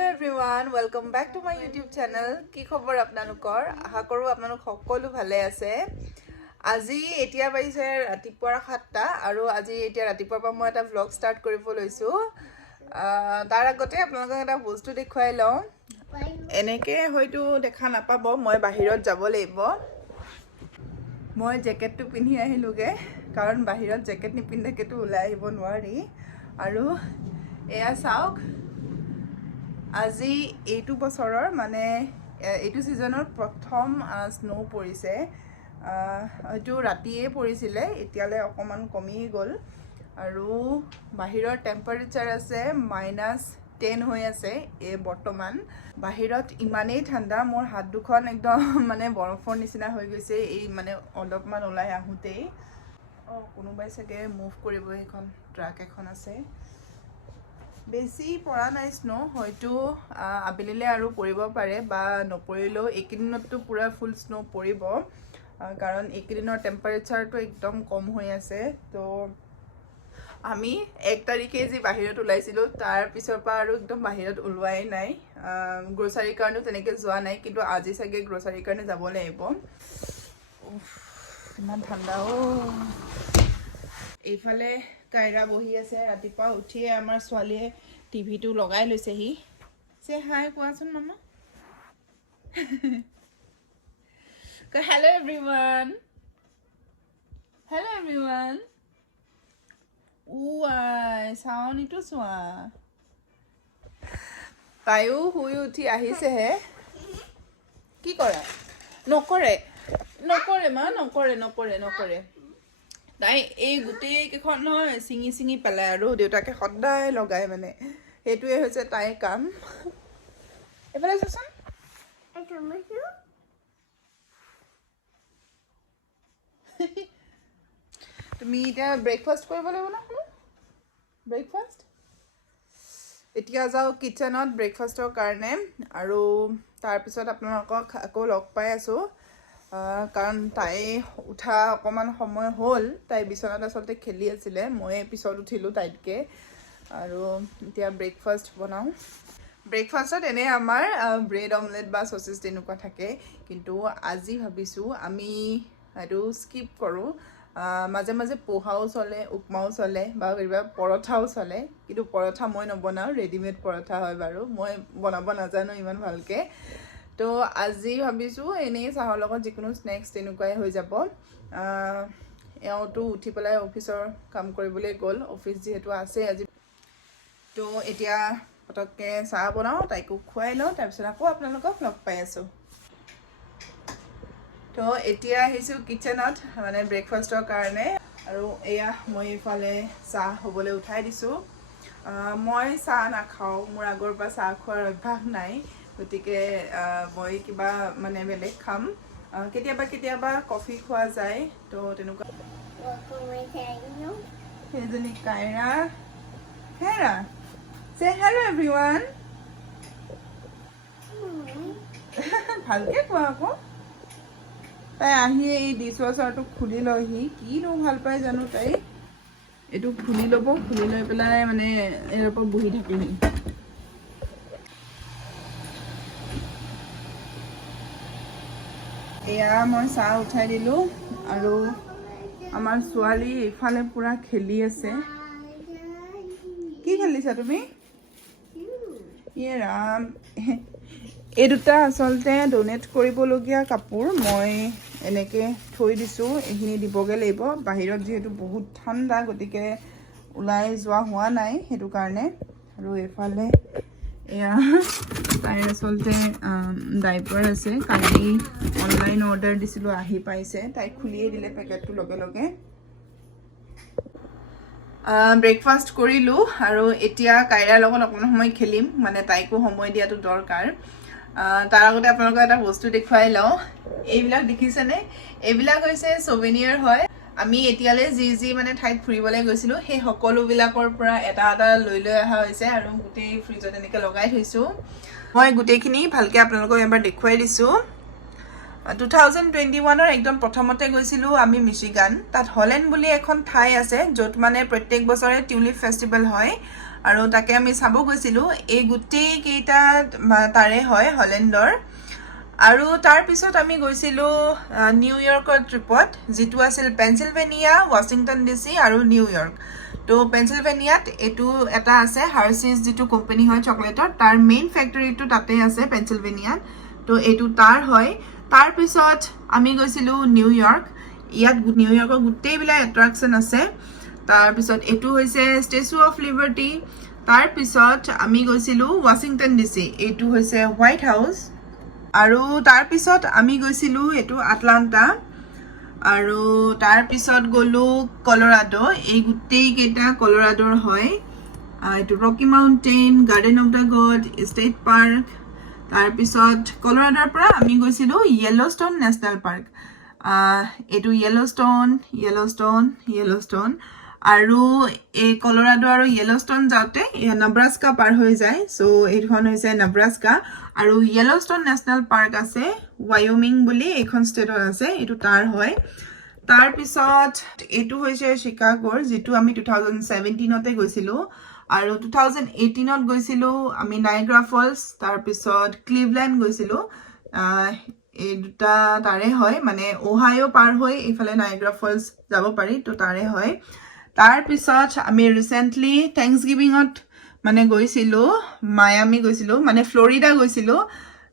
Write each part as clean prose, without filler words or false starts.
Hello everyone, welcome back to my YouTube channel. কি খবৰ আপোনালোকৰ? আশা কৰো আপোনালোক সকলো ভালে আছে। আজি এতিয়া পাইছে ৰাতিপুৱা 7টা আৰু আজি এতিয়া ৰাতিপুৱাৰ পৰা মই এটা vlog start কৰিব লৈছো। তাৰ আগতে আপোনালোকক এটা বস্তু দেখুৱাই লওঁ। এনেকে হয়তো দেখা নাপাব, মই বাহিৰত যাব লাগিব। মই জেকেটটো পিন্ধি আহিলোগে কাৰণ বাহিৰত জেকেট নিপিন্ধাকেতো ওলাই আহিব নোৱাৰি। আৰু এয়া চাওক আজি এইটো বছৰৰ মানে এইটো সিজনৰ প্ৰথম স্নো পৰিছে। হয়তো ৰাতিয়ে পৰিছিলে, এতিয়ালে অকমান কমি গ'ল আৰু বাহিৰৰ টেম্পাৰেচাৰ আছে -10 হৈ আছে এই বৰ্তমান। বাহিৰত ইমানেই ঠাণ্ডা, মোৰ হাত দুখন একদম মানে বৰফৰ নিচিনা হৈ গৈছে এই মানে অলপমান ওলাই আহোতেই। কোনোবাই চাগে মুভ কৰিব, এখন ট্ৰাক এখন আছে। বেছি পৰা নাই স্নো, হয়তো আবেলিলে আৰু পৰিব পাৰে বা নপৰিলেও এইকেইদিনততো পুৰা ফুল স্নো পৰিব কাৰণ এইকেইদিনৰ টেম্পাৰেচাৰটো একদম কম হৈ আছে। তো আমি 1 তাৰিখে যি বাহিৰত ওলাইছিলোঁ তাৰ পিছৰ পৰা আৰু একদম বাহিৰত ওলোৱাই নাই। গ্ৰ'চাৰীৰ কাৰণেও তেনেকৈ যোৱা নাই, কিন্তু আজি চাগে গ্ৰ'চাৰীৰ কাৰণে যাব লাগিব। ইমান ঠাণ্ডা এইফালে কাইৰা বহি আছে। ৰাতিপুৱা উঠিয়ে আমাৰ ছোৱালীয়ে টিভিটো লগাই লৈছেহি। সে হাই কোৱাচোন মামা। Hello' everyone, hello' everyone. চাউনিটো চোৱা, তাইও শুই উঠি আহিছেহে। কি কৰা? নকৰে নকৰে মা, নকৰে নকৰে নকৰে। তাই এই গোটেই কেইখন নহয় চিঙি চিঙি পেলায় আৰু দেউতাকে সদায় লগায়, মানে সেইটোৱে হৈছে তাইৰ কাম। এফালে চোৱাচোন। তুমি এতিয়া ব্ৰেকফাষ্ট কৰিব লাগিব না? ব্ৰেকফাষ্ট এতিয়া যাওঁ কিটচেনত ব্ৰেকফাষ্টৰ কাৰণে, আৰু তাৰপিছত আপোনালোকক আকৌ লগ পাই আছোঁ কাৰণ তাই উঠা অকণমান সময় হ'ল। তাই বিচনাত আচলতে খেলি আছিলে, মই পিছত উঠিলোঁ তাইতকৈ। আৰু এতিয়া ব্ৰেকফাষ্ট বনাওঁ। ব্ৰেকফাষ্টত এনেই আমাৰ ব্ৰেড অমলেট বা চচেছ তেনেকুৱা থাকে, কিন্তু আজি ভাবিছোঁ আমি এইটো স্কিপ কৰোঁ। মাজে মাজে পোহাও চলে, উপমাও চলে বা কিবা পৰঠাও চলে, কিন্তু পৰঠা মই নবনাওঁ, ৰেডিমেড পৰঠা হয় বাৰু, মই বনাব নাজানো ইমান ভালকৈ। তো আজি ভাবিছোঁ এনেই চাহৰ লগত যিকোনো স্নেক্স তেনেকুৱাই হৈ যাব। এওঁতো উঠি পেলাই অফিচৰ কাম কৰিবলৈ গ'ল, অফিচ যিহেতু আছে আজি। তো এতিয়া পটককৈ চাহ বনাওঁ, তাইকো খুৱাই লওঁ, তাৰপিছত আকৌ আপোনালোকক লগ পাই আছোঁ। তো এতিয়া আহিছোঁ কিটচেনত মানে ব্ৰেকফাষ্টৰ কাৰণে, আৰু এয়া মই এইফালে চাহ হ'বলৈ উঠাই দিছোঁ। মই চাহ নাখাওঁ, মোৰ আগৰ পৰা চাহ খোৱাৰ অভ্যাস নাই, গতিকে মই কিবা মানে বেলেগ খাম। কেতিয়াবা কেতিয়াবা কফি খোৱা যায়। তো তেনেকুৱা সেইজনী কাইৰা। হেৰা চে হেল্ল' এভৰিৱান। ভালকৈ কোৱা আকৌ। তাই আহি এই ডিছ ৱাশ্বাৰটো খুলি লয়হি, কিনো ভাল পায় জানো তাই। এইটো খুলি ল'ব, খুলি লৈ পেলাই মানে ইয়াৰ ওপৰত বহি থাকিহি। এয়া মই চাহ উঠাই দিলোঁ, আৰু আমাৰ ছোৱালী ইফালে পূৰা খেলি আছে। কি খেলিছা তুমি? ইয়ে ৰাম, এই দুটা আচলতে ডনেট কৰিবলগীয়া কাপোৰ, মই এনেকৈ থৈ দিছোঁ, এইখিনি দিবগৈ লাগিব। বাহিৰত যিহেতু বহুত ঠাণ্ডা, গতিকে ওলাই যোৱা হোৱা নাই সেইটো কাৰণে। আৰু এইফালে এয়া তাইৰ আচলতে ডাইপাৰ আছে, কালি অনলাইন অৰ্ডাৰ দিছিলোঁ, আহি পাইছে। তাই খুলিয়ে দিলে পেকেটটো লগে লগে। ব্ৰেকফাষ্ট কৰিলোঁ আৰু এতিয়া কাইৰাৰ লগত অকণমান সময় খেলিম, মানে তাইকো সময় দিয়াটো দৰকাৰ। তাৰ আগতে আপোনালোকক এটা বস্তু দেখুৱাই লওঁ। এইবিলাক দেখিছেনে? এইবিলাক হৈছে ছুভেনিয়াৰ হয়। আমি এতিয়ালৈ যি মানে ঠাইত ফুৰিবলৈ গৈছিলোঁ সেই সকলোবিলাকৰ পৰা এটা এটা লৈ অহা হৈছে, আৰু গোটেই ফ্ৰিজত এনেকৈ লগাই থৈছোঁ। মই গোটেইখিনি ভালকৈ আপোনালোকক এবাৰ দেখুৱাই দিছোঁ। 2021 একদম প্ৰথমতে গৈছিলোঁ আমি মিচিগান। তাত হলেণ্ড বুলি এখন ঠাই আছে, য'ত মানে প্ৰত্যেক বছৰে টিউলিপ ফেষ্টিভেল হয়। আৰু তাকে আমি চাব গৈছিলোঁ এই গোটেই কেইটা তাৰে হয় হলেণ্ডৰ আৰু তাৰ পিছত আমি গৈছিলোঁ নিউয়ৰ্কৰ ট্ৰিপত যিটো আছিল পেনচিলভেনিয়া ৱাশ্বিংটন ডিচি আৰু নিউয়ৰ্ক তো পেনচিলভেনিয়াত এইটো এটা আছে হাৰ্চিজ যিটো কোম্পানী হয় চকলেটৰ তাৰ মেইন ফেক্টৰীটো তাতে আছে পেনচিলভেনিয়াত তো এইটো তাৰ হয় তাৰ পিছত আমি গৈছিলোঁ নিউয়ৰ্ক ইয়াত নিউয়ৰ্কৰ গোটেইবিলাক এট্ৰাকশ্যন আছে তাৰ পিছত এইটো হৈছে ষ্টেচু অফ লিবাৰ্টি তাৰ পিছত আমি গৈছিলোঁ ৱাশ্বিংটন ডিচি এইটো হৈছে হোৱাইট হাউচ আৰু তাৰ পিছত আমি গৈছিলোঁ এইটো আটলাণ্টা আৰু তাৰ পিছত গ'লোঁ কলৰাডো এই গোটেই কেইটা কলৰাডোৰ হয় এইটো Rocky Mountain Garden of the God State Park তাৰ পিছত কলৰাডোৰ পৰা আমি গৈছিলোঁ য়েল'ষ্টন নেশ্যনেল পাৰ্ক এইটো য়েল'ষ্টন আৰু এই কলৰাডো আৰু য়েল'ষ্টন যাওঁতে নাব্ৰাস্কা পাৰ হৈ যায় চ' এইখন হৈছে নাব্ৰাস্কা আৰু য়েল'ষ্টন নেশ্যনেল পাৰ্ক আছে ৱায়োমিং বুলি এইখন ষ্টেটত আছে এইটো তাৰ হয় তাৰ পিছত এইটো হৈছে চিকাগোৰ যিটো আমি 2017তে গৈছিলোঁ আৰু 2018ত গৈছিলোঁ আমি নাইগ্ৰা ফলছ তাৰ পিছত ক্লিভলেণ্ড গৈছিলোঁ এই দুটা তাৰে হয় মানে ওহাইও পাৰ হৈ এইফালে নাইগ্ৰা ফলছ যাব পাৰি তো তাৰে হয় তাৰ পিছত আমি ৰিচেণ্টলি থেংকছগিভিঙত মানে গৈছিলোঁ মায়ামি গৈছিলোঁ মানে ফ্লৰিডা গৈছিলোঁ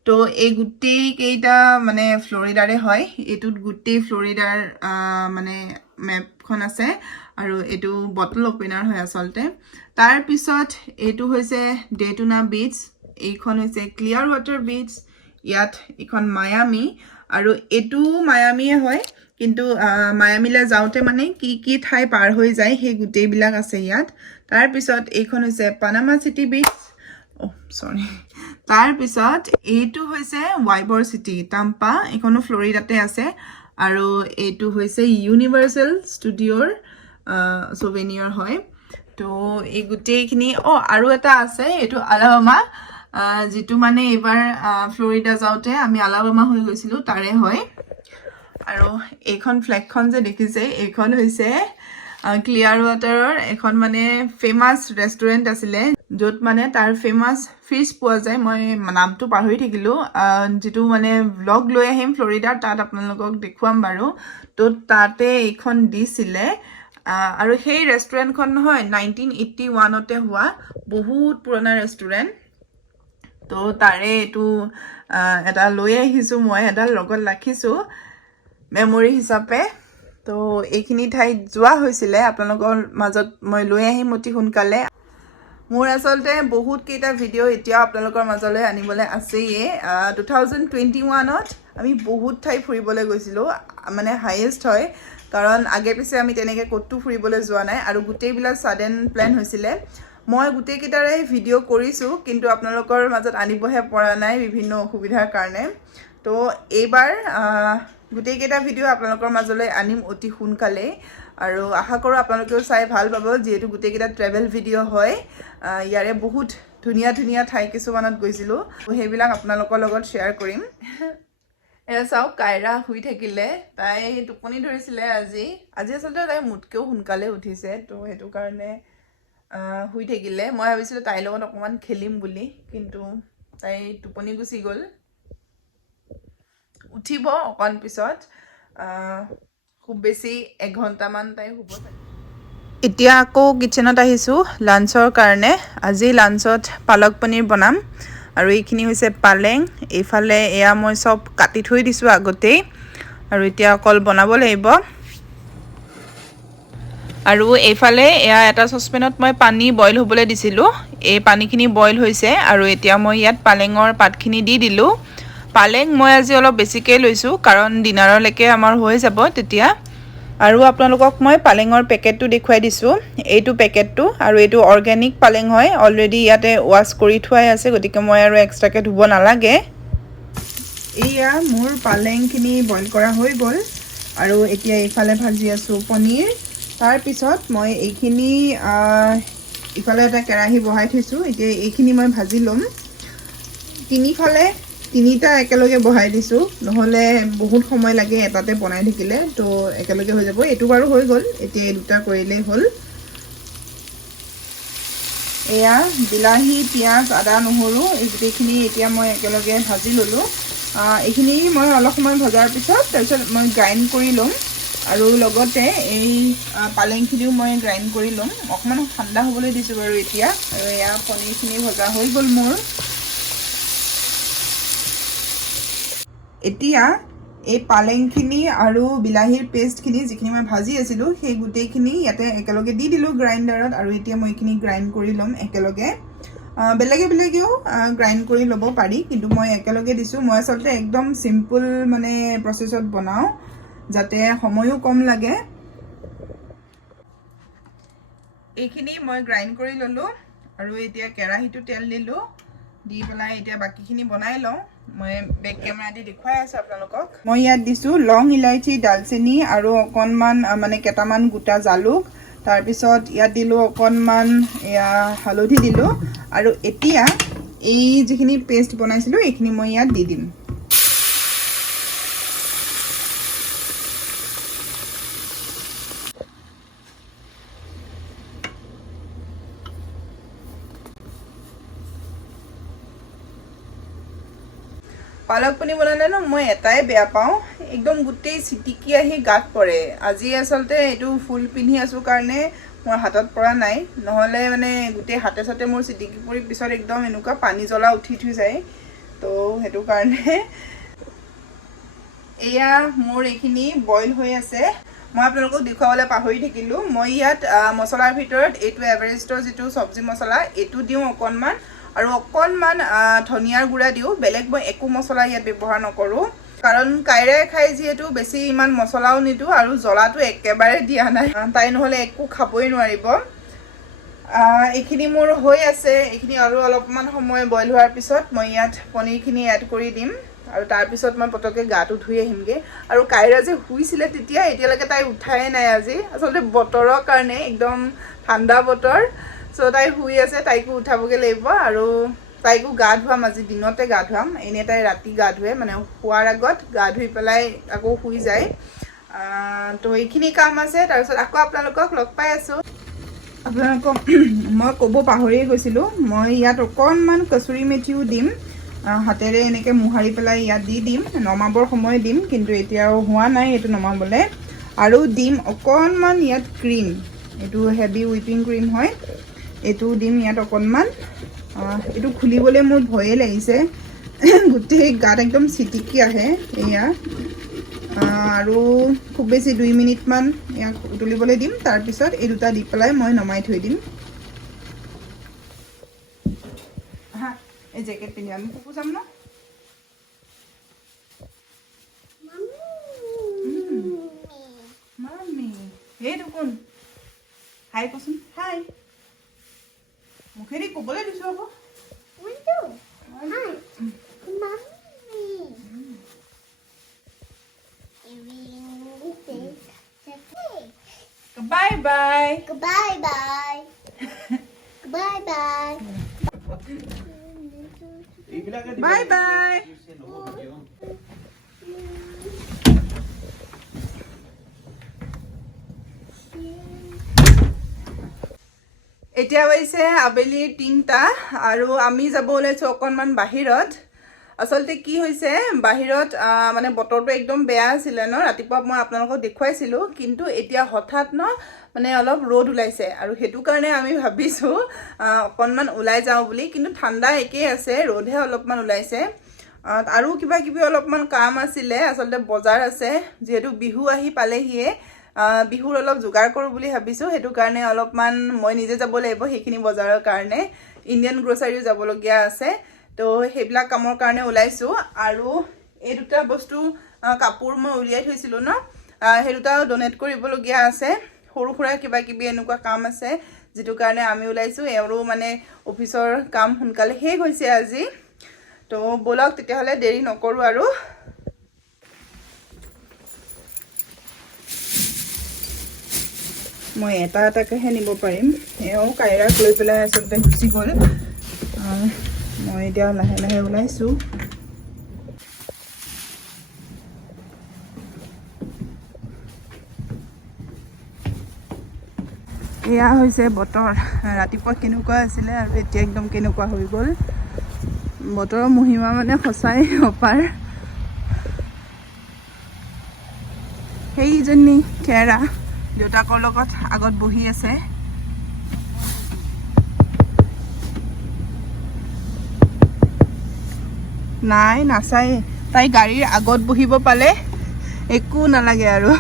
তো এই গোটেই কেইটা মানে ফ্লৰিডাৰে হয় এইটোত গোটেই ফ্লৰিডাৰ মানে মেপখন আছে আৰু এইটো বটল অপেনাৰ হয় আচলতে তাৰ পিছত এইটো হৈছে ডেটুনা বিচ এইখন হৈছে ক্লিয়াৰ ৱাটাৰ বিচ ইয়াত এইখন মায়ামি আৰু এইটো মায়ামিয়ে হয় কিন্তু মায়ামিলৈ যাওঁতে মানে কি কি ঠাই পাৰ হৈ যায় সেই গোটেইবিলাক আছে ইয়াত তাৰ পিছত এইখন হৈছে পানামা চিটি বিচ তাৰ পিছত এইটো হৈছে ৱাইবৰ চিটি টাম্পা এইখনো ফ্লৰিডাতে আছে আৰু এইটো হৈছে ইউনিভাৰ্চেল ষ্টুডিঅ'ৰ ছুভেনিয়ৰ হয় তো এই গোটেইখিনি আৰু এটা আছে এইটো আলাবামা যিটো মানে এইবাৰ ফ্লৰিডা যাওঁতে আমি আলাবামা হৈ গৈছিলোঁ তাৰে হয় আৰু এইখন ফ্লেগখন যে দেখিছে এইখন হৈছে ক্লিয়াৰ ৱাটাৰৰ এখন মানে ফেমাছ ৰেষ্টুৰেণ্ট আছিলে য'ত মানে তাৰ ফেমাছ ফিছ পোৱা যায় মই নামটো পাহৰি থাকিলোঁ যিটো মানে ব্লগ লৈ আহিম ফ্লৰিডাৰ তাত আপোনালোকক দেখুৱাম বাৰু তো তাতে এইখন দিছিলে আৰু সেই ৰেষ্টুৰেণ্টখন নহয় 1981তে হোৱা বহুত পুৰণা ৰেষ্টুৰেণ্ট তো তাৰে এইটো এটা লৈ আহিছোঁ মই এটা লগত ৰাখিছোঁ মেমৰি হিচাপে তো এইখিনি ঠাইত যোৱা হৈছিলে আপোনালোকৰ মাজত মই লৈ আহিম অতি সোনকালে মোৰ আচলতে বহুত কেইটা ভিডিঅ' এতিয়াও আপোনালোকৰ মাজলৈ আনিবলৈ আছেই 2021ত আমি বহুত ঠাই ফুৰিবলৈ গৈছিলোঁ মানে হাইয়েষ্ট হয় কাৰণ আগে পিছে আমি তেনেকৈ ক'তো ফুৰিবলৈ যোৱা নাই আৰু গোটেইবিলাক ছাডেন প্লেন হৈছিলে মই গোটেইকেইটাৰে ভিডিঅ' কৰিছোঁ কিন্তু আপোনালোকৰ মাজত আনিবহে পৰা নাই বিভিন্ন অসুবিধাৰ কাৰণে তো এইবাৰ গোটেইকেইটা ভিডিঅ' আপোনালোকৰ মাজলৈ আনিম অতি সোনকালেই আৰু আশা কৰোঁ আপোনালোকেও চাই ভাল পাব যিহেতু গোটেইকেইটা ট্ৰেভেল ভিডিঅ' হয় ইয়াৰে বহুত ধুনীয়া ধুনীয়া ঠাই কিছুমানত গৈছিলোঁ সেইবিলাক আপোনালোকৰ লগত শ্বেয়াৰ কৰিম এয়া চাওক কাইৰা শুই থাকিলে তাই টোপনি ধৰিছিলে আজি আচলতে তাই মোতকৈও সোনকালে উঠিছে তো সেইটো কাৰণে শুই থাকিলে মই ভাবিছিলোঁ তাইৰ লগত অকণমান খেলিম বুলি কিন্তু তাই টোপনি গুচি গ'ল উঠিব অকণ পিছত খুব বেছি এঘণ্টামান তাই শুব এতিয়া আকৌ কিচেনত আহিছোঁ লাঞ্চৰ কাৰণে আজি লাঞ্চত পালক পনীৰ বনাম আৰু এইখিনি হৈছে পালেং এইফালে এয়া মই চব কাটি থৈ দিছোঁ আগতেই আৰু এতিয়া অকল বনাব লাগিব আৰু এইফালে এয়া এটা চচপেনত মই পানী বইল হ'বলৈ দিছিলোঁ এই পানীখিনি বইল হৈছে আৰু এতিয়া মই ইয়াত পালেঙৰ পাতখিনি দি দিলোঁ পালেং মই আজি অলপ বেছিকৈ লৈছোঁ কাৰণ ডিনাৰলৈকে আমাৰ হৈ যাব তেতিয়া আৰু আপোনালোকক মই পালেঙৰ পেকেটটো দেখুৱাই দিছোঁ এইটো পেকেটটো আৰু এইটো অৰ্গেনিক পালেং হয় অলৰেডি ইয়াতে ৱাছ কৰি থোৱাই আছে গতিকে মই আৰু এক্সট্ৰাকৈ ধুব নালাগে এয়া মোৰ পালেংখিনি বইল কৰা হৈ গ'ল আৰু এতিয়া এইফালে ভাজি আছোঁ পনীৰ তাৰ পিছত মই এইখিনি ইফালে এটা কেৰাহী বহাই থৈছোঁ এতিয়া এইখিনি মই ভাজি ল'ম তিনিফালে তিনিটা একেলগে বহাই দিছোঁ নহ'লে বহুত সময় লাগে এটাতে বনাই থাকিলে তো একেলগে হৈ যাব এইটো বাৰু হৈ গ'ল এতিয়া এই দুটা কৰিলেই হ'ল এয়া বিলাহী পিঁয়াজ আদা নহৰু এই গোটেইখিনি এতিয়া মই একেলগে ভাজি ল'লোঁ এইখিনি মই অলপ সময় ভজাৰ পিছত তাৰপিছত মই গ্ৰাইণ্ড কৰি ল'ম আৰু লগতে এই পালেংখিনিও মই গ্ৰাইণ্ড কৰি ল'ম অকণমান ঠাণ্ডা হ'বলৈ দিছোঁ বাৰু এতিয়া আৰু এয়া পনীৰখিনি ভজা হৈ গ'ল মোৰ এতিয়া এই পালেংখিনি আৰু বিলাহীৰ পেষ্টখিনি যিখিনি মই ভাজি আছিলোঁ সেই গোটেইখিনি ইয়াতে একেলগে দি দিলোঁ গ্ৰাইণ্ডাৰত আৰু এতিয়া মই এইখিনি গ্ৰাইণ্ড কৰি ল'ম একেলগে বেলেগেও গ্ৰাইণ্ড কৰি ল'ব পাৰি কিন্তু মই একেলগে দিছোঁ মই আচলতে একদম চিম্পল মানে প্ৰচেছত বনাওঁ যাতে সময়ো কম লাগে এইখিনি মই গ্ৰাইণ্ড কৰি ল'লোঁ আৰু এতিয়া কেৰাহীটো তেল দিলোঁ দি পেলাই এতিয়া বাকীখিনি বনাই লওঁ মই বেক কেমেৰা দি দেখুৱাই আছোঁ আপোনালোকক মই ইয়াত দিছোঁ লং ইলাইচি ডালচেনি আৰু অকণমান মানে কেইটামান গোটা জালুক তাৰপিছত ইয়াত দিলোঁ অকণমান এয়া হালধি দিলোঁ আৰু এতিয়া এই যিখিনি পেষ্ট বনাইছিলোঁ এইখিনি মই ইয়াত দি দিম পালক পনীৰ বনালে ন মই এটাই বেয়া পাওঁ একদম গোটেই চিটিকি আহি গাত পৰে আজি আচলতে এইটো ফুল পিন্ধি আছোঁ কাৰণে মোৰ হাতত পৰা নাই নহ'লে মানে গোটেই হাতে চাতে মোৰ চিটিকি পৰি পিছত একদম এনেকুৱা পানী জ্বলা উঠি যায় তো সেইটো কাৰণে এয়া মোৰ এইখিনি বইল হৈ আছে মই আপোনালোকক দেখুৱাবলৈ পাহৰি থাকিলোঁ মই ইয়াত মছলাৰ ভিতৰত এইটো এভাৰেষ্টৰ যিটো চব্জি মছলা এইটো দিওঁ অকণমান আৰু অকণমান ধনিয়াৰ গুড়া দিওঁ বেলেগ মই একো মছলা ইয়াত ব্যৱহাৰ নকৰোঁ কাৰণ কাইৰাই খাই যিহেতু বেছি ইমান মছলাও নিদিওঁ আৰু জ্বলাটো একেবাৰে দিয়া নাই তাই নহ'লে একো খাবই নোৱাৰিব এইখিনি মোৰ হৈ আছে এইখিনি আৰু অলপমান সময় বইল হোৱাৰ পিছত মই ইয়াত পনীৰখিনি এড কৰি দিম আৰু তাৰপিছত মই পটককৈ গাটো ধুই আহিমগৈ আৰু কাইৰা যে শুইছিলে তেতিয়া এতিয়ালৈকে তাই উঠাই নাই আজি আচলতে বতৰৰ কাৰণে একদম ঠাণ্ডা বতৰ চ' তাই শুই আছে তাইকো উঠাবগৈ লাগিব আৰু তাইকো গা ধুৱাম আজি দিনতে গা ধুৱাম এনেই তাই ৰাতি গা ধুৱে মানে শোৱাৰ আগত গা ধুই পেলাই আকৌ শুই যায় তো এইখিনি কাম আছে তাৰপিছত আকৌ আপোনালোকক লগ পাই আছোঁ আপোনালোকক মই ক'ব পাহৰিয়ে গৈছিলোঁ মই ইয়াত অকণমান কচুৰি মেথিও দিম হাতেৰে এনেকৈ মোহাৰি পেলাই ইয়াত দি দিম নমাবৰ সময় দিম কিন্তু এতিয়াও হোৱা নাই এইটো নমাবলৈ আৰু দিম অকণমান ইয়াত ক্ৰীম এইটো হেভি হুইপিং ক্ৰীম হয় এইটো দিম ইয়াত অকণমান এইটো খুলিবলৈ মোৰ ভয়ে লাগিছে গোটেই গাত একদম চিটিকি আহে এয়া আৰু খুব বেছি 2 মিনিটমান ইয়াক উতলিবলৈ দিম তাৰপিছত এই দুটা দি পেলাই মই নমাই থৈ দিম এই জেকেট পিন্ধি আমি কুকু যাম ন মামি এইটো কোন হাই কচোন হাই মুখেদি ক'বলৈ দিছোঁ আকৌ Bye bye. Goodbye bye. Goodbye bye. Bye bye. এতিয়া হৈছে আবেলি 3টা আৰু আমি যাব ওলাইছোঁ অকণমান বাহিৰত আচলতে কি হৈছে বাহিৰত মানে বতৰটো একদম বেয়া আছিলে ন ৰাতিপুৱা মই আপোনালোকক দেখুৱাইছিলোঁ কিন্তু এতিয়া হঠাৎ ন মানে অলপ ৰ'দ ওলাইছে আৰু সেইটো কাৰণে আমি ভাবিছোঁ অকণমান ওলাই যাওঁ বুলি কিন্তু ঠাণ্ডা একেই আছে ৰ'দহে অলপমান ওলাইছে আৰু কিবা কিবি অলপমান কাম আছিলে আচলতে বজাৰ আছে যিহেতু বিহু আহি পালেহিয়ে বিহুৰ অলপ যোগাৰ কৰোঁ বুলি ভাবিছোঁ সেইটো কাৰণে অলপমান মই নিজে যাব লাগিব সেইখিনি বজাৰৰ কাৰণে ইণ্ডিয়ান গ্ৰ'চাৰীও যাবলগীয়া আছে তো সেইবিলাক কামৰ কাৰণে ওলাইছোঁ আৰু এই দুটা বস্তু কাপোৰ মই উলিয়াই থৈছিলোঁ ন সেই দুটাও ডনেট কৰিবলগীয়া আছে সৰু সুৰা কিবা কিবি এনেকুৱা কাম আছে যিটো কাৰণে আমি ওলাইছোঁ এওঁৰো মানে অফিচৰ কাম সোনকালে শেষ হৈছে আজি তো ব'লক তেতিয়াহ'লে দেৰি নকৰোঁ আৰু মই এটা এটাকৈহে নিব পাৰিম এওঁ কাইৰাক লৈ পেলাই আচলতে গুচি গ'ল মই এতিয়া লাহে লাহে ওলাইছোঁ এয়া হৈছে বতৰ ৰাতিপুৱা কেনেকুৱা আছিলে আৰু এতিয়া একদম কেনেকুৱা হৈ গ'ল বতৰৰ মহিমা মানে সঁচাই অপাৰ সেইজনী কেৰা দেউতাকৰ লগত আগত বহি আছে নাই নাচাই তাই গাড়ীৰ আগত বহিব পালে একো নালাগে আৰু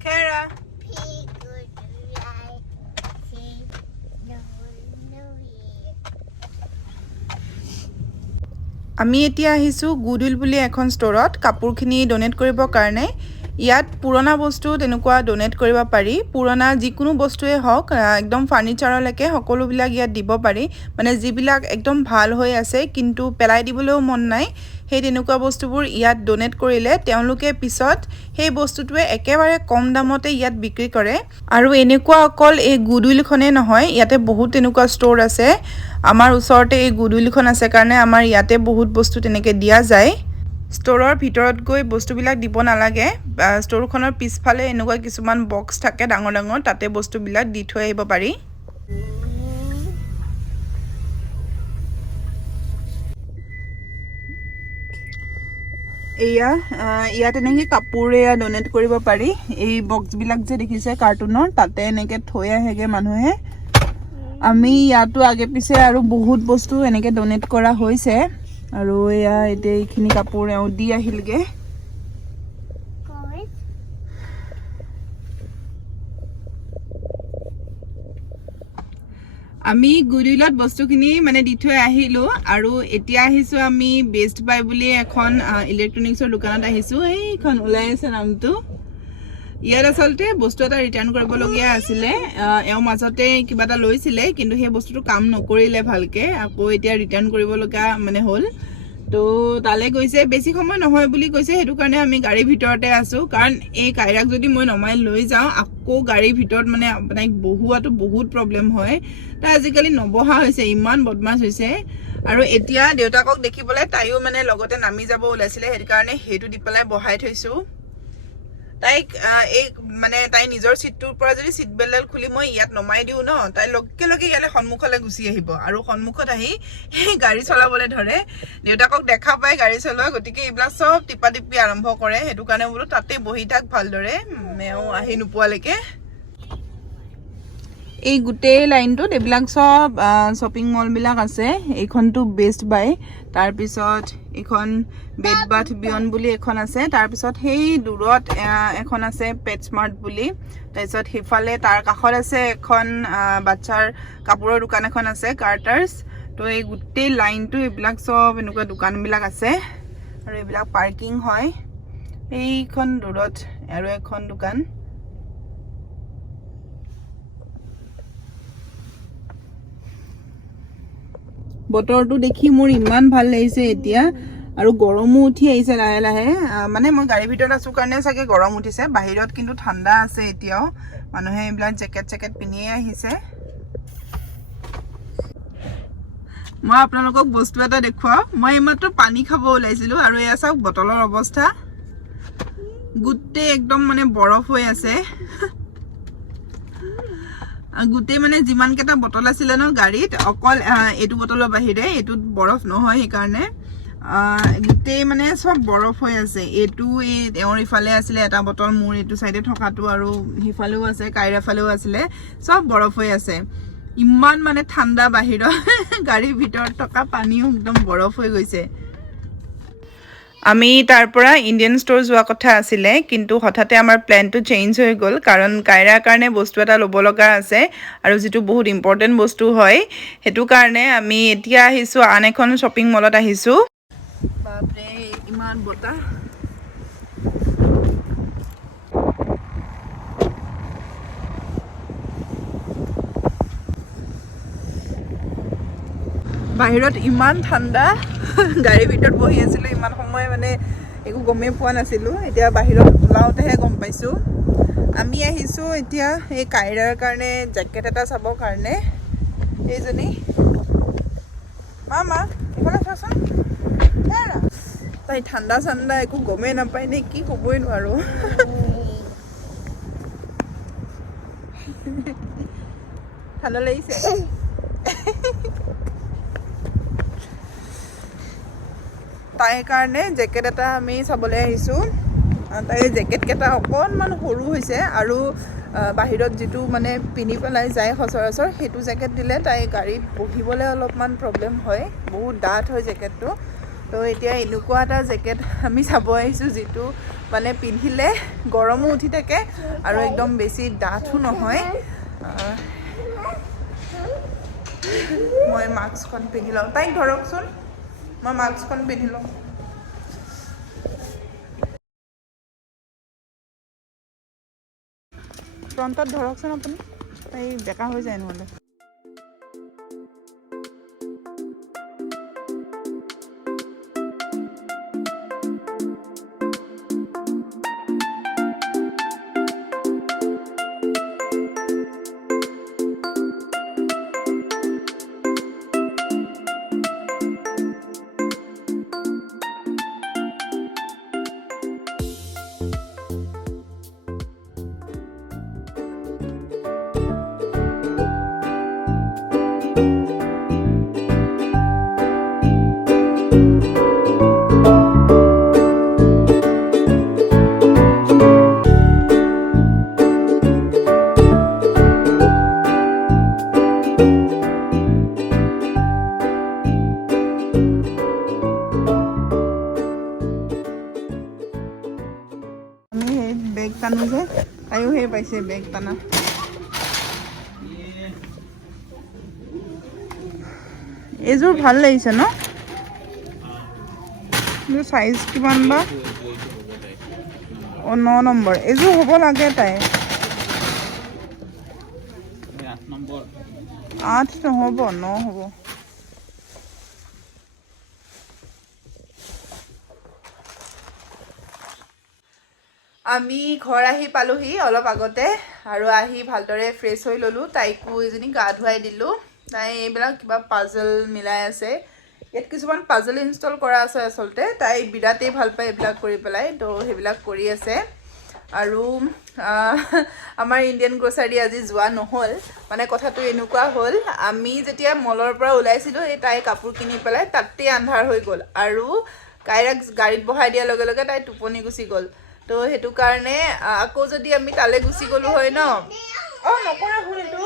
Kara. আমি এতিয়া আহিছো গুডউইল বুলি এখন ষ্টৰত কাপোৰখিনি ডোনেট কৰিবৰ কাৰণে ইয়াত পুৰণা বস্তু তেনেকুৱা ডোনেট কৰিব পাৰি পুৰণা যিকোনো বস্তুৱে হওক একদম ফাৰ্নিচাৰলৈকে সকলোবিলাক ইয়াত দিব পাৰি মানে যিবিলাক একদম ভাল হৈ আছে কিন্তু পেলাই দিবলৈও মন নাই সেই তেনেকুৱা বস্তুবোৰ ইয়াত ডোনেট কৰিলে তেওঁলোকে পিছত সেই বস্তুটোৱে একেবাৰে কম দামতে ইয়াত বিক্ৰী কৰে আৰু এনেকুৱা অকল এই গুডউইলখনে নহয় ইয়াতে বহুত তেনেকুৱা ষ্ট'ৰ আছে আমাৰ ওচৰতে এই গুডউইলখন আছে কাৰণে আমাৰ ইয়াতে বহুত বস্তু তেনেকৈ দিয়া যায় ষ্ট'ৰৰ ভিতৰত গৈ বস্তুবিলাক দিব নালাগে ষ্ট'ৰখনৰ পিছফালে এনেকুৱা কিছুমান বক্স থাকে ডাঙৰ ডাঙৰ তাতে বস্তুবিলাক দি থৈ আহিব পাৰি এয়া ইয়াত এনেকৈ কাপোৰ এয়া ডোনেট কৰিব পাৰি এই বক্সবিলাক যে দেখিছে কাৰ্টুনৰ তাতে এনেকৈ থৈ আহেগৈ মানুহে আমি ইয়াতো আগে পিছে আৰু বহুত বস্তু এনেকৈ ডোনেট কৰা হৈছে আৰু এয়া এতিয়া এইখিনি কাপোৰ এওঁ দি আহিলগৈ আমি গুডউইলত বস্তুখিনি মানে দি থৈ আহিলোঁ আৰু এতিয়া আহিছোঁ আমি বেষ্ট বাই বুলি এখন ইলেক্ট্ৰনিক্সৰ দোকানত আহিছোঁ এইখন ওলাই আছে নামটো ইয়াত আচলতে বস্তু এটা ৰিটাৰ্ণ কৰিবলগীয়া আছিলে এওঁ মাজতে কিবা এটা লৈছিলে কিন্তু সেই বস্তুটো কাম নকৰিলে ভালকৈ আকৌ এতিয়া ৰিটাৰ্ণ কৰিব লগা মানে হ'ল তো তালৈ গৈছে বেছি সময় নহয় বুলি কৈছে সেইটো কাৰণে আমি গাড়ীৰ ভিতৰতে আছোঁ কাৰণ এই কাইৰাক যদি মই নমাই লৈ যাওঁ আকৌ গাড়ীৰ ভিতৰত মানে আপোনাক বহুৱাটো বহুত প্ৰব্লেম হয় তাই আজিকালি নবহা হৈছে ইমান বদমাছ হৈছে আৰু এতিয়া দেউতাকক দেখিবলৈ তাইও মানে লগতে নামি যাব ওলাইছিলে সেইটো কাৰণে সেইটো দি পেলাই বহাই থৈছোঁ তাইক এই মানে তাই নিজৰ চিটটোৰ পৰা যদি চিট বেল্টডাল খুলি মই ইয়াত নমাই দিওঁ ন তাই লগে লগে ইয়ালৈ সন্মুখলৈ গুচি আহিব আৰু সন্মুখত আহি সেই গাড়ী চলাবলৈ ধৰে দেউতাকক দেখা পাই গাড়ী চলোৱা গতিকে এইবিলাক চব টিপা টিপি আৰম্ভ কৰে সেইটো কাৰণে বোলো তাতে বহি থাক ভালদৰে এওঁ আহি নোপোৱালৈকে এই গোটেই লাইনটোত এইবিলাক চব শ্বপিং মলবিলাক আছে এইখনটো বেষ্ট বাই তাৰপিছত এইখন বেড বাথ বিয়ন বুলি এখন আছে তাৰপিছত সেই দূৰত এখন আছে পেট স্মাৰ্ট বুলি তাৰপিছত সিফালে তাৰ কাষত আছে এখন বাচ্চাৰ কাপোৰৰ দোকান এখন আছে কাৰ্টাৰ্ছ তো এই গোটেই লাইনটো এইবিলাক চব এনেকুৱা দোকানবিলাক আছে আৰু এইবিলাক পাৰ্কিং হয় এইখন দূৰত আৰু এখন দোকান বতৰটো দেখি মোৰ ইমান ভাল লাগিছে এতিয়া আৰু গৰমো উঠি আহিছে লাহে লাহে মানে মই গাড়ীৰ ভিতৰত আছোঁ কাৰণে চাগে গৰম উঠিছে বাহিৰত কিন্তু ঠাণ্ডা আছে এতিয়াও মানুহে এইবিলাক জেকেট পিন্ধিয়ে আহিছে মই আপোনালোকক বস্তু এটা দেখুৱাওঁ মই এইমাত্ৰ পানী খাব ওলাইছিলোঁ আৰু এয়া চাওক বটলৰ অৱস্থা গোটেই একদম মানে বৰফ হৈ আছে গোটেই মানে যিমানকেইটা বটল আছিলে ন গাড়ীত অকল এইটো বটলৰ বাহিৰে এইটোত বৰফ নহয় সেইকাৰণে গোটেই মানে চব বৰফ হৈ আছে এইটো এই তেওঁৰ ইফালে আছিলে এটা বটল মোৰ এইটো চাইডে থকাটো আৰু সিফালেও আছে কাইৰা ফালেও আছিলে চব বৰফ হৈ আছে ইমান মানে ঠাণ্ডা বাহিৰত গাড়ীৰ ভিতৰত থকা পানীও একদম বৰফ হৈ গৈছে আমি তাৰ পৰা ইণ্ডিয়ান ষ্ট'ৰ যোৱা কথা আছিলে কিন্তু হঠাতে আমাৰ প্লেনটো চেঞ্জ হৈ গ'ল কাৰণ কাইৰাৰ কাৰণে বস্তু এটা ল'ব লগা আছে আৰু যিটো বহুত ইম্পৰ্টেণ্ট বস্তু হয় সেইটো কাৰণে আমি এতিয়া আহিছোঁ আন এখন শ্বপিং মলত আহিছোঁ বাপৰে ইমান বতাহ বাহিৰত ইমান ঠাণ্ডা গাড়ীৰ ভিতৰত বহি আছিলোঁ ইমান সময় মানে একো গমেই পোৱা নাছিলোঁ। এতিয়া বাহিৰত ওলাওঁতেহে গম পাইছোঁ। আমি আহিছোঁ এতিয়া এই কাইৰাৰ কাৰণে জেকেট এটা চাবৰ কাৰণে। এইজনী মা এইফালে চোৱাচোন, তাই ঠাণ্ডা চাণ্ডা একো গমেই নাপায় নে কি ক'বই নোৱাৰোঁ। ঠাণ্ডা লাগিছে। তাইৰ কাৰণে জেকেট এটা আমি চাবলৈ আহিছোঁ। তাইৰ জেকেটকেইটা অকণমান সৰু হৈছে আৰু বাহিৰত যিটো মানে পিন্ধি পেলাই যায় সচৰাচৰ সেইটো জেকেট দিলে তাই গাড়ীত বহিবলৈ অলপমান প্ৰব্লেম হয়, বহুত ডাঠ হয় জেকেটটো। তো এতিয়া এনেকুৱা এটা জেকেট আমি চাব আহিছোঁ যিটো মানে পিন্ধিলে গৰমো উঠি থাকে আৰু একদম বেছি ডাঠো নহয়। মই মাস্কখন পিন্ধি লওঁ, তাইক ধৰকচোন, মই মাস্কখন পিন্ধি লওঁ। ফ্ৰণ্টত ধৰকচোন আপুনি, তাই বেকা হৈ যায় নহ'লে। বেগ টানো যে, তাইও সেই পাইছে বেগ টানা। এইযোৰ ভাল লাগিছে ন? এইযোৰ চাইজ কিমান বা? 9 নম্বৰ। এইযোৰ হ'ব লাগে তাই। 8 নহ'ব, 9 হ'ব। আমি ঘৰ আহি পালোহি অলপ আগতে আৰু আহি ভালদৰে ফ্ৰেছ হৈ ল'লোঁ। তাইকো এজনী গা ধুৱাই দিলোঁ। তাই এইবিলাক কিবা পাজল মিলাই আছে। ইয়াত কিছুমান পাজল ইনষ্টল কৰা আছে আচলতে। তাই বিৰাটেই ভাল পায় এইবিলাক কৰি পেলাই, তো সেইবিলাক কৰি আছে। আৰু আমাৰ ইণ্ডিয়ান গ্ৰ'চাৰী আজি যোৱা নহ'ল। মানে কথাটো এনেকুৱা হ'ল, আমি যেতিয়া মলৰ পৰা ওলাইছিলোঁ এই তাই কাপোৰ কিনি পেলাই তাতেই আন্ধাৰ হৈ গ'ল আৰু কাইৰাক গাড়ীত বহাই দিয়াৰ লগে লগে তাই টোপনি গুচি গ'ল। তো সেইটো কাৰণে আকৌ যদি আমি তালৈ গুচি গ'লোঁ হয় ন, নকৰা ভুল এইটো,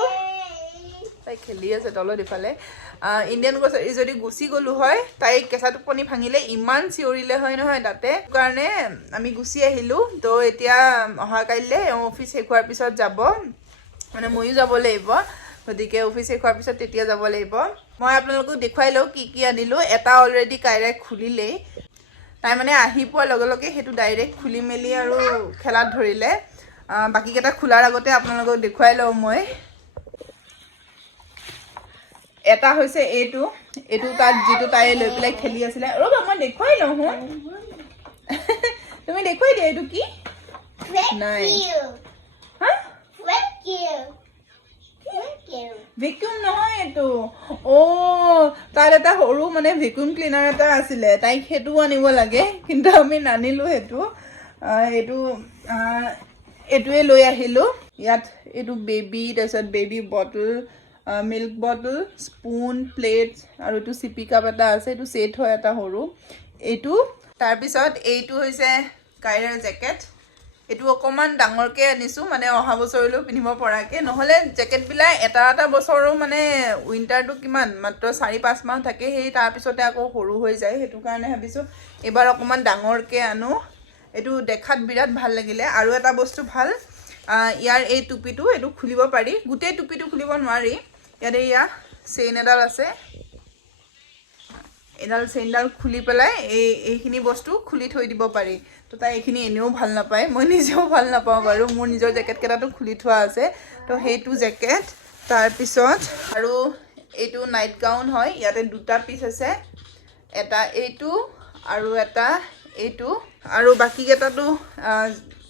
তাই খেলি আছে তলত ইফালে। ইণ্ডিয়ান গ্ৰ'চাৰী যদি গুচি গ'লোঁ হয়, তাই কেঁচা টোপনি ভাঙিলে ইমান চিঞৰিলে হয় নহয় তাতে। কাৰণে আমি গুচি আহিলোঁ। তো এতিয়া অহা কাইলৈ অফিচ শেষ হোৱাৰ পিছত যাব, মানে ময়ো যাব লাগিব। গতিকে অফিচ শেষ হোৱাৰ পিছত তেতিয়া যাব লাগিব। মই আপোনালোকক দেখুৱাই লওঁ কি কি আনিলোঁ। এটা অলৰেডি কাইৰাই খুলিলেই। তাই মানে আহি পোৱাৰ লগে লগে সেইটো ডাইৰেক্ট খুলি মেলি আৰু খেলাত ধৰিলে। বাকীকেইটা খোলাৰ আগতে আপোনালোকক দেখুৱাই লওঁ মই। এটা হৈছে এইটো তাত যিটো তাই লৈ পেলাই খেলি আছিলে। ৰ'বা মই দেখুৱাই লওঁ শুন। তুমি দেখুৱাই দিয়া এইটো কি? নাই ভেকুম নহয় এইটো। তাত এটা সৰু মানে ভেকুম ক্লিনাৰ এটা আছিলে, তাইক সেইটোও আনিব লাগে, কিন্তু আমি নানিলোঁ সেইটো। এইটোৱে লৈ আহিলোঁ। ইয়াত এইটো বেবী, তাৰপিছত baby bottle, milk bottle, spoon, plate আৰু এইটো চিপি কাপ এটা আছে। এইটো ছেট হয় এটা সৰু এইটো। তাৰপিছত এইটো হৈছে কাইৰাৰ জেকেট। এইটো অকণমান ডাঙৰকৈ আনিছোঁ, মানে অহা বছৰলৈও পিন্ধিব পৰাকৈ। নহ'লে জেকেটবিলাক এটা বছৰো মানে উইণ্টাৰটো কিমান মাত্ৰ 4-5 মাহ থাকে, সেই তাৰপিছতে আকৌ সৰু হৈ যায়। সেইটো কাৰণে ভাবিছোঁ এইবাৰ অকণমান ডাঙৰকৈ আনো। এইটো দেখাত বিৰাট ভাল লাগিলে। আৰু এটা বস্তু ভাল, ইয়াৰ এই টুপিটো, এইটো খুলিব পাৰি। গোটেই টুপিটো খুলিব নোৱাৰি। ইয়াতে চেইন এডাল আছে, এডাল চেইনডাল খুলি পেলাই এইখিনি বস্তু খুলি থৈ দিব পাৰি। তো তাই এইখিনি এনেও ভাল নাপায়, মই নিজেও ভাল নাপাওঁ বাৰু। মোৰ নিজৰ জেকেটকেইটাতো খুলি থোৱা আছে। তো সেইটো জেকেট। তাৰপিছত আৰু এইটো নাইট গাউন হয়। ইয়াতে 2টা পিচ আছে, এটা এইটো আৰু এটা এইটো আৰু বাকি কেইটাটো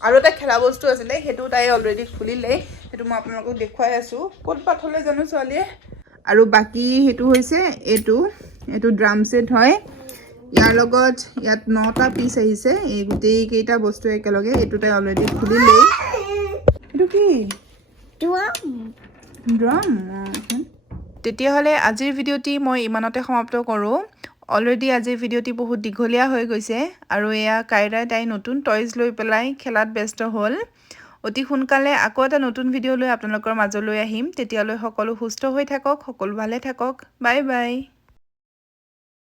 আৰু এটা খেলা বস্তু আছিলে সেইটো তাই অলৰেডি খুলিলেই সেইটো মই আপোনালোকক দেখুৱাই আছো ক'ত পাথলে জানো ছোৱালীয়ে আৰু বাকি সেইটো হৈছে এইটো ড্ৰাম সেট হয় ইয়াৰ লগত ইয়াত 9টা পিস আহিছে এই গোটেই কেইটা বস্তু একেলগে এইটো তাই অলৰেডি খুলিলেই এইটো কি ড্ৰাম তেতিয়াহ'লে আজিৰ ভিডিঅ'টি মই ইমানতে সমাপ্ত কৰোঁ অলৰেডি আজিৰ ভিডিঅ'টি বহুত দীঘলীয়া হৈ গৈছে আৰু এয়া কাইৰাই তাই নতুন টয়জ লৈ পেলাই খেলাত ব্যস্ত হ'ল অতি সোনকালে আকৌ এটা নতুন ভিডিঅ' লৈ আপোনালোকৰ মাজলৈ আহিম তেতিয়ালৈ সকলো সুস্থ হৈ থাকক সকলো ভালে থাকক বাই বাই